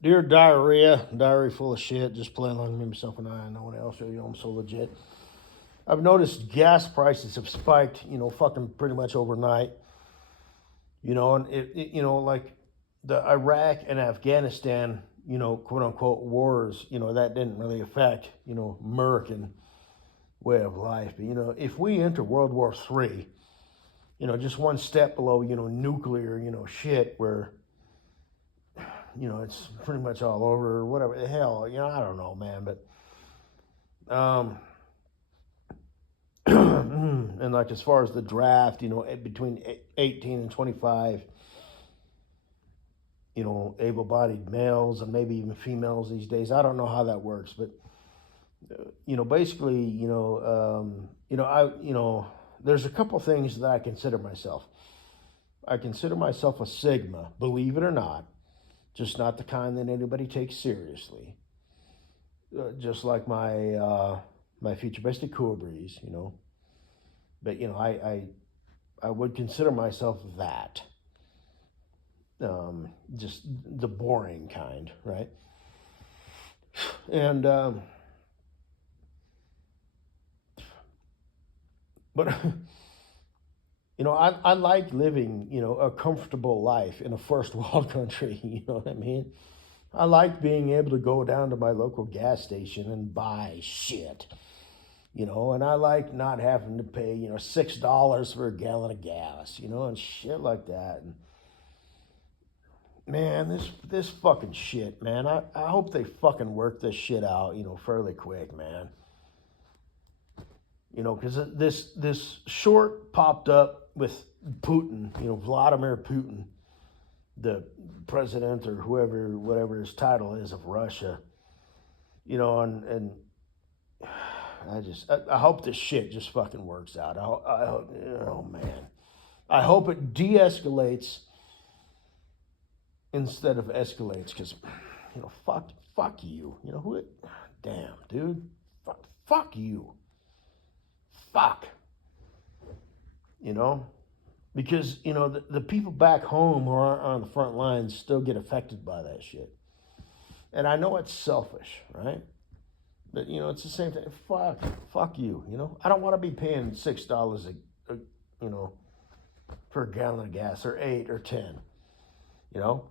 Dear diarrhea, diary full of shit, just playing along with myself and I, no one else. I'm so legit. I've noticed gas prices have spiked, fucking pretty much overnight. And like the Iraq and Afghanistan, quote unquote wars, that didn't really affect, American way of life. But, if we enter World War III, just one step below, nuclear, shit where it's pretty much all over or whatever the hell, I don't know, man, but and like as far as the draft, between 18 and 25, able-bodied males and maybe even females these days. I don't know how that works, but basically, there's a couple things that I consider myself. I consider myself a Sigma, believe it or not, just not the kind that anybody takes seriously. Just like my future bestie Cool Breeze, But I would consider myself that. Just the boring kind, right? And but I like living, a comfortable life in a first world country. You know what I mean? I like being able to go down to my local gas station and buy shit, and I like not having to pay, $6 for a gallon of gas, and shit like that. And man, this fucking shit, man. I hope they fucking work this shit out, fairly quick, man. Because this short popped up with Putin, Vladimir Putin, the president or whoever, whatever his title is of Russia, and I hope this shit just fucking works out. Oh man, I hope it de-escalates instead of escalates, because fuck you, who, damn dude, fuck you, fuck, you know, because the people back home who aren't on the front lines still get affected by that shit, and I know it's selfish, right? But it's the same thing. Fuck you. I don't want to be paying $6 you know, for a gallon of gas, or 8 or 10. You know,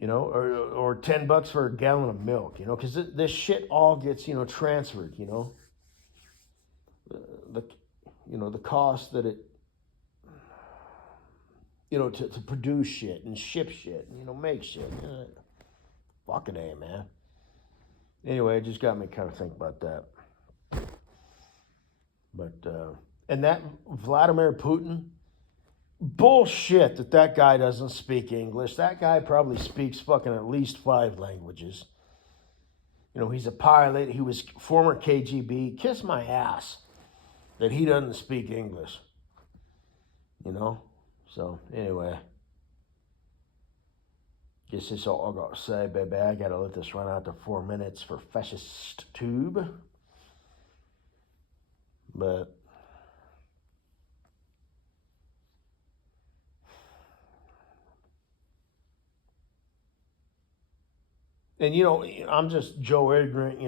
or $10 for a gallon of milk. Because this shit all gets transferred. The the cost that it to produce shit and ship shit, make shit. Fucking A, man. Anyway, it just got me kind of think about that. But and that Vladimir Putin, bullshit that guy doesn't speak English. That guy probably speaks fucking at least 5 languages. He's a pilot. He was former KGB. Kiss my ass that he doesn't speak English. So anyway, guess that's all I got to say, baby. I gotta let this run out to 4 minutes for Fascist Tube. But and I'm just Joe Ignorant,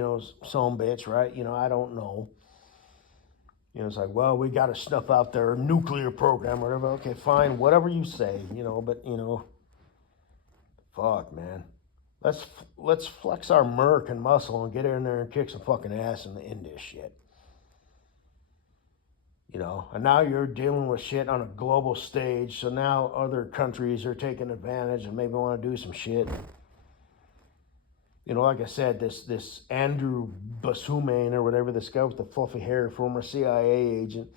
some bitch, right? I don't know. It's like, well, we got to snuff out their nuclear program or whatever. Okay, fine, whatever you say, but fuck, man. Let's flex our American muscle and get in there and kick some fucking ass and end this shit. And now you're dealing with shit on a global stage, so now other countries are taking advantage and maybe want to do some shit. Like I said, this Andrew Basumain or whatever, this guy with the fluffy hair, former CIA agent.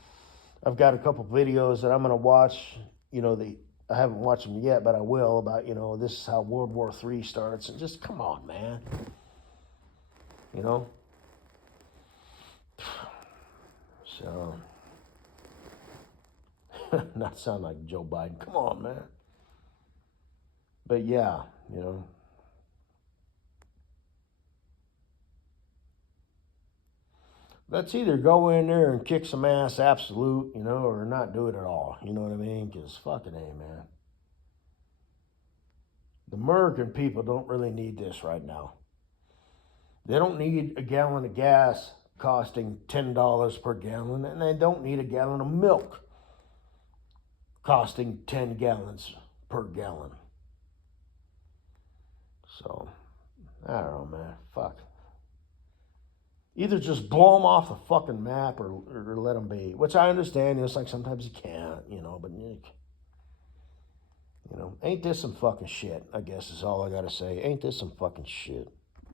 I've got a couple videos that I'm gonna watch. I haven't watched them yet, but I will. About this is how World War III starts, and just come on, man. So not sound like Joe Biden. Come on, man. But yeah, let's either go in there and kick some ass absolute, or not do it at all. You know what I mean? Because fucking A, man. The American people don't really need this right now. They don't need a gallon of gas costing $10 per gallon, and they don't need a gallon of milk costing 10 gallons per gallon. So, I don't know, man. Fuck. Either just blow them off the fucking map or let them be. Which I understand. It's like sometimes you can't, but ain't this some fucking shit, I guess is all I gotta say. Ain't this some fucking shit.